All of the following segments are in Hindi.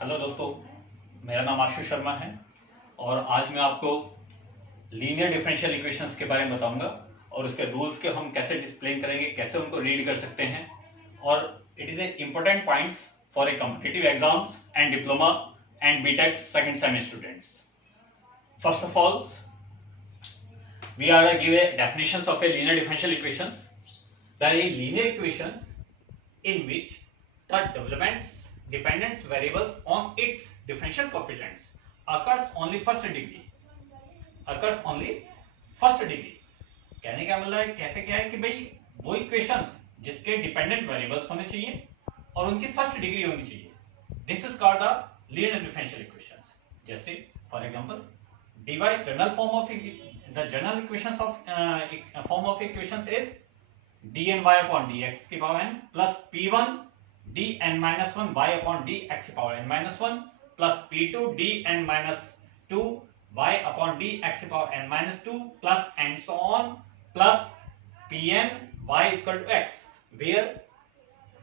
हेलो दोस्तों, मेरा नाम आशीष शर्मा है और आज मैं आपको लीनियर डिफरेंशियल इक्वेशंस के बारे में बताऊंगा और उसके रूल्स के हम कैसे डिस्प्लेन करेंगे, कैसे उनको रीड कर सकते हैं। और it is a important points for a competitive exams and diploma and BTech second sem students. First of all, we are give a definitions of a linear differential equations. There are linear equations in which the developments dependent variables on its differential coefficients occurs only first degree. कहने का मतलब है, कहते क्या है कि भाई वो इक्वेशंस जिसके डिपेंडेंट वेरिएबल्स होने चाहिए और उनकी फर्स्ट डिग्री होनी चाहिए, this is called the linear differential equations. जैसे for example dy general form of the general equations of form of equations is dny upon dx की power n plus p1 dn minus 1 y upon dx की power n minus 1 plus p2 dn minus 2 y upon dx की power n minus 2 plus and so on plus pn y is equal to x, where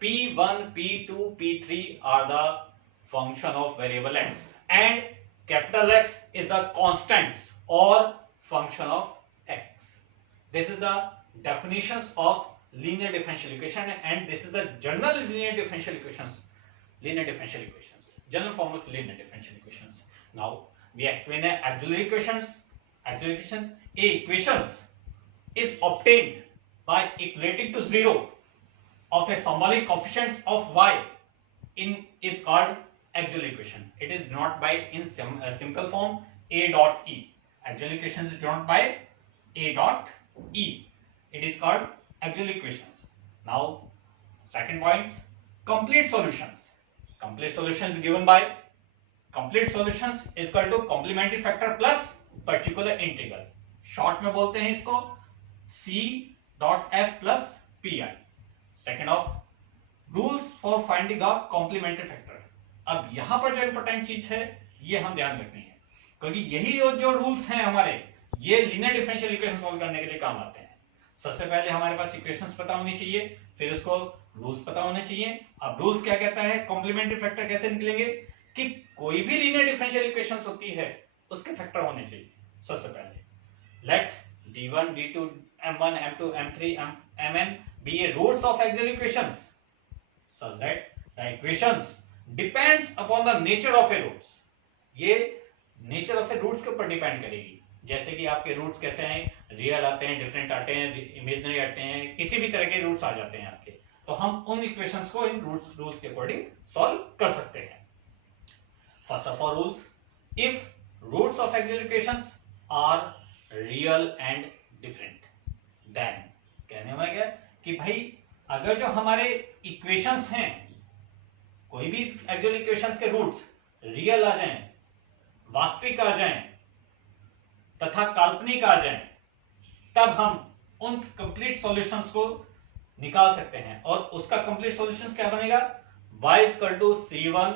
p1 p2 p3 are the function of variable x and capital X is the constants or function of x. This is the definitions of linear differential equation and this is the general linear differential equations. General form of linear differential equations. Now we explain the auxiliary equations. A equations is obtained by equating to zero of a symbolic coefficients of y in is called auxiliary equation. It is denoted by in simple form a dot e. Auxiliary equation is denoted by a dot e. It is called auxiliary equations. Now second point, complete solutions. Complete solutions given by complete solutions is equal to complementary factor plus particular integral. Short में बोलते हैं इसको c dot f plus pi. Second of rules for finding the complementary factor. अब यहां पर जो इंपॉर्टेंट चीज है ये हम ध्यान रखनी है, क्योंकि यही जो रूल्स हैं हमारे, ये लीनियर डिफरेंशियल इक्वेशन सॉल्व करने के लिए काम आते हैं। सबसे पहले हमारे पास इक्वेशंस पता होनी चाहिए, फिर उसको रूल्स पता होने चाहिए। अब रूल्स क्या कहता है, कॉम्प्लीमेंट्री फैक्टर कैसे निकलेंगे कि कोई भी लीनियर डिफरेंशियल इक्वेशंस होती है उसके फैक्टर होने चाहिए। सबसे पहले late d1 d2 m1 m2 m3 mn be a roots of auxiliary equations such that the equations depends upon the nature of a roots. ये nature of a roots के ऊपर डिपेंड करेगी। जैसे कि आपके रूट्स कैसे हैं, रियल आते हैं, डिफरेंट आते हैं, इमेजिनरी आते हैं, किसी भी तरह के रूट्स आ जाते हैं आपके, तो हम उन इक्वेशंस को इन रूल्स के अकॉर्डिंग सॉल्व कर सकते हैं। First of all rules, if roots of auxiliary equations are real and different, then कहने में क्या कि भाई अगर जो हमारे इक्वेशंस हैं, कोई भी ऑक्सिलरी इक्वेशंस के रूट्स रियल आ जाएं, वास्तविक आ जाएं तथा काल्पनिक आ जाएं, तब हम उन कंप्लीट सॉल्यूशंस को निकाल सकते हैं। और उसका कंप्लीट सॉल्यूशंस क्या बनेगा, y equal to c1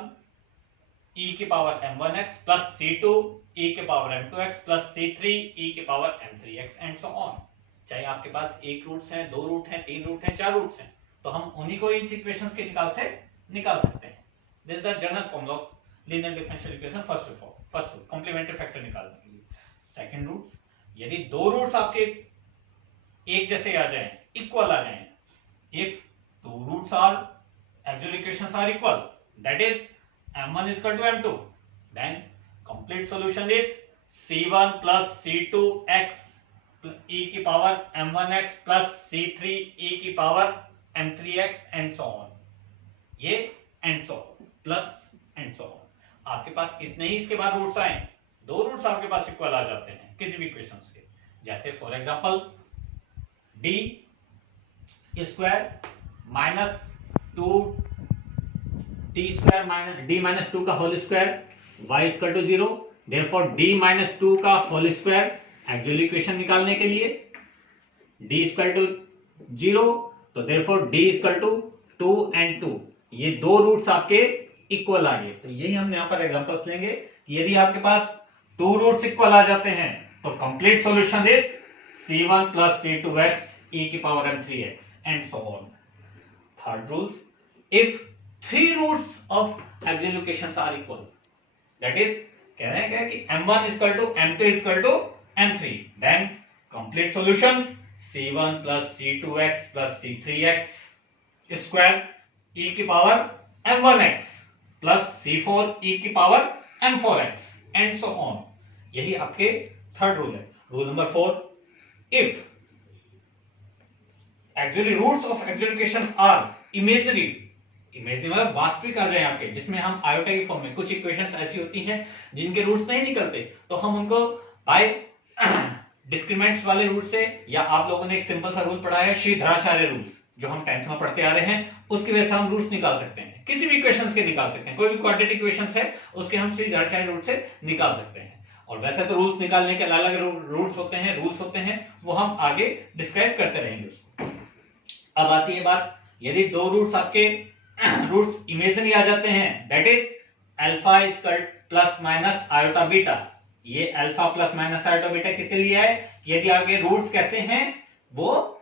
e की power m1x plus c2 e की power m2x plus c3 e की power m3x and so on. चाहे आपके पास एक रूट्स हैं, दो रूट हैं, तीन रूट हैं, चार रूट्स हैं, तो हम उन्हीं को इन इक्वेशंस के निकाल सकते हैं। This is the general formula of linear differential equation. First complementary factor निकालने के लिए। सेकंड रूट्स, यदि दो रूट्स आपके एक जैसे आ जाएं, इक्वल आ जाएं, if two roots are auxiliary equations are equal, that is m1 is equal to m2, then complete solution is c1 plus c2x e की power m1x plus c3 e की power m3x and so on. ये and so plus and so on. आपके पास कितने ही इसके बाद रूट्स आए, दो रूट्स आपके पास इक्वल आ जाते हैं किसी भी इक्वेशंस के। जैसे for example d square minus 2t square minus d minus 2 का whole square y equal to 0, therefore d minus 2 का होल स्क्वायर एक्चुअल इक्वेशन निकालने के लिए d इक्वल टू 0, तो therefore d equal to 2 and 2, ये दो रूट्स आपके इक्वल आ गए। तो यही हम यहां पर एग्जांपल्स लेंगे कि यदि आपके पास टू रूट्स इक्वल आ जाते हैं तो complete solution is c1 plus c2x e की power m3x and so on. Third rules, if 3 roots of axial equations are equal, that is कह रहे हैं क्या कि m1 equal to m2 equal to m3, then complete solutions c1 plus c2x plus c3x square e की power m1x plus c4 e की power m4x and so on. यही आपके थर्ड रूल है। Rule number 4, if actually roots of axial equations are imaginary, imaginary मतलब वास्तविक आ जाए आपके, जिसमें हम आयोटा की फॉर्म में, कुछ इक्वेशंस ऐसी होती हैं जिनके रूट्स नहीं निकलते तो हम उनको बाय डिस्क्रिमिनेंट्स वाले रूट से, या आप लोगों ने एक सिंपल सा रूल पढ़ा है श्रीधराचार्य रूल्स जो हम 10th में पढ़ते आ रहे हैं, उसकी वजह से हम रूट्स निकाल सकते हैं, किसी भी इक्वेशंस के निकाल सकते हैं, कोई भी क्वाड्रेटिक इक्वेशंस है उसके हम श्रीधराचार्य रूट से निकाल सकते हैं। और वैसे तो रूल्स निकालने के अलग अलग रूल्स होते हैं, वो हम आगे डिस्क्राइब करते रहेंगे उसको। अब आती है बात, यदि दो रूट्स आपके रूट्स इमेजिनरी आ जाते हैं, that is alpha equal plus minus iota beta, ये alpha plus minus iota beta किसके लिए है? यदि आपके रूट्स कैसे हैं, वो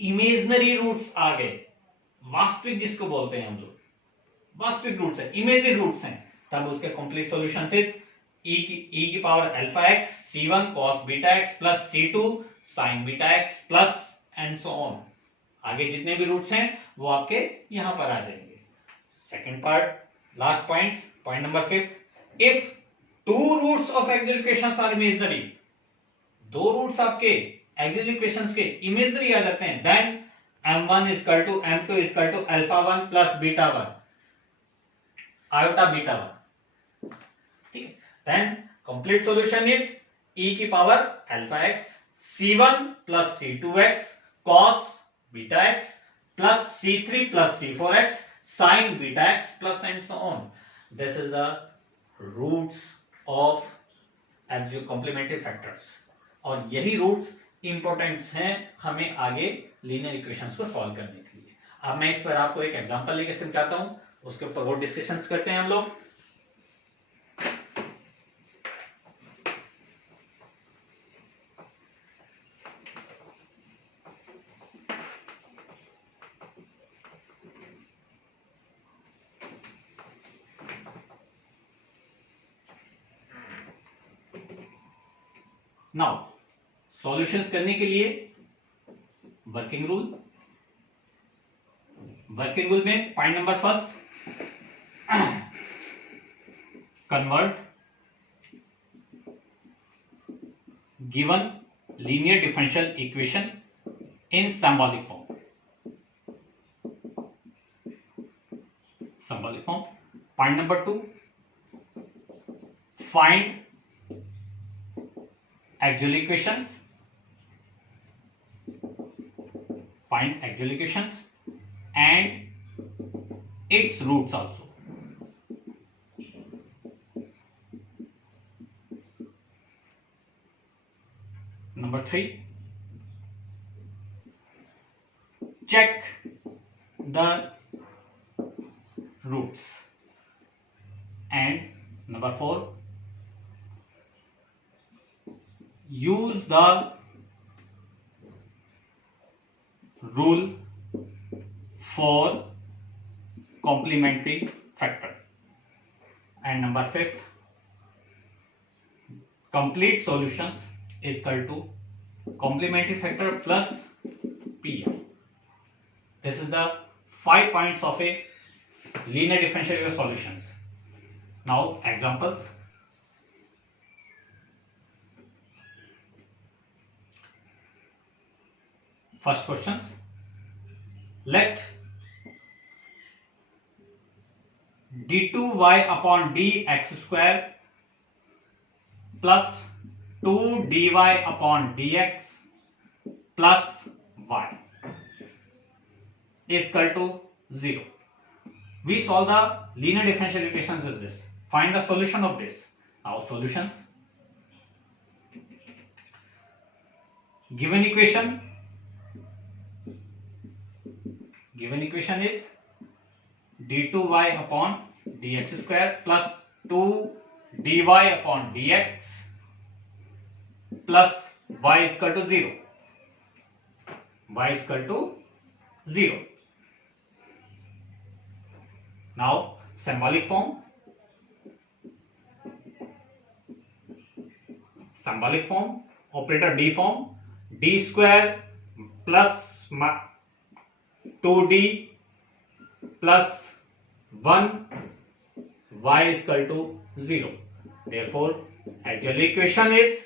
इमेजिनरी रूट्स आ गए, वास्तविक जिसको बोलते हैं हम लोग, वास्तविक रूट्स है, इमेजिनरी रूट्स हैं, तब उसके कंप्लीट सॉल्यूशंस इज e की power alpha x c1 cos beta x plus c2 sin beta x plus and so on. आगे जितने भी रूट्स हैं वो आपके यहां पर आ जाएंगे। Second part, last point number 5, if two roots of axial equations are imaginary, दो रूट्स आपके एक्सियल इक्वेशंस के इमेजिनरी आ जाते हैं, then m1 equal to m2 equal to alpha 1 plus beta 1 iota beta 1, ठीक है। Then complete solution is e की power alpha x c1 plus c2x cos beta x plus c3 plus c4x sin beta x plus and so on. This is the roots of axial complementary factors, और यही रूट्स इंपॉर्टेंट्स हैं हमें आगे लीनियर इक्वेशंस को सॉल्व करने के लिए। अब मैं इस पर आपको एक एग्जांपल लेके समझाता हूं, उसके ऊपर और डिस्कशंस करते हैं हम लोग। नाउ सॉल्यूशंस करने के लिए वर्किंग रूल में point number first, convert given linear differential equation in symbolic form. Point number 2, find axial equations, and its roots also. Number 3, check the roots. And number 4, use the rule for complementary factor. And number 5, complete solutions is equal to complementary factor plus pi. This is the 5 points of a linear differential equation solutions. Now examples. First questions, let d2y upon dx square plus 2dy upon dx plus y is equal to 0. We solve the linear differential equations as this. Find the solution of this. Now solutions. Given equation is d2y upon dx square plus 2dy upon dx plus y is equal to 0. Now symbolic form. Operator D form. D square plus 2D plus 1 y is equal to 0. Therefore actual equation is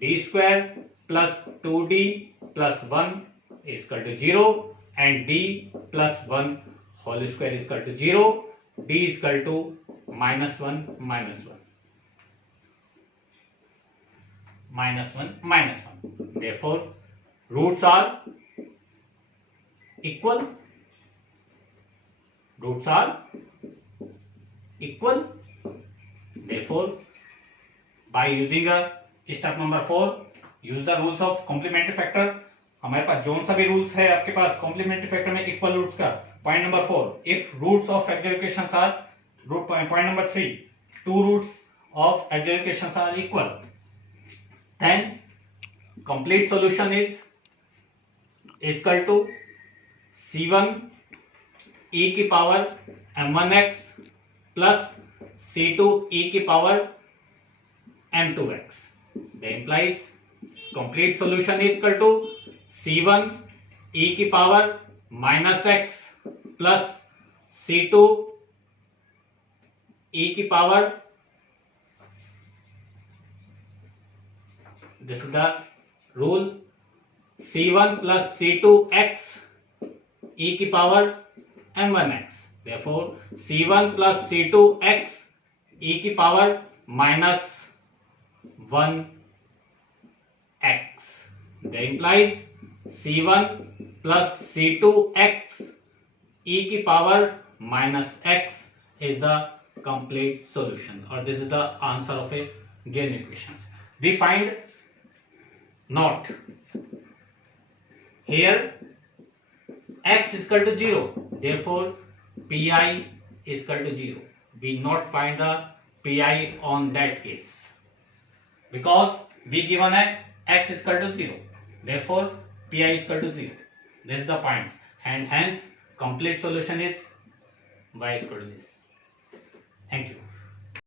D square plus 2D plus 1 is equal to 0 and D plus 1 whole square is equal to 0. D is equal to minus 1 minus 1. Minus 1 minus 1. Therefore roots are equal. Roots are equal. Therefore by using a step number 4, use the rules of complementary factor. हमारे पास जोन सा भी रूल्स है आपके पास कॉम्प्लीमेंट्री फैक्टर में इक्वल रूट्स का. Point number 4, if roots of axial equations are root. Point number 3, two roots of axial equations are equal, then complete solution is equal to c1 e की power m1x plus c2 e की power m2x. That implies complete solution is equal to c1 e की power minus x plus c2 e की power, this is the rule, c1 plus c2x e की power m1x. Therefore c1 plus c2x e की power minus 1x. That implies c1 plus c2x e की power minus x is the complete solution, or this is the answer of a given equation. We find not here x is equal to 0, therefore pi is equal to 0. We not find the pi on that case because we given a x is equal to 0, therefore pi is equal to 0. This is the point, and hence complete solution is y is equal to this. Thank you.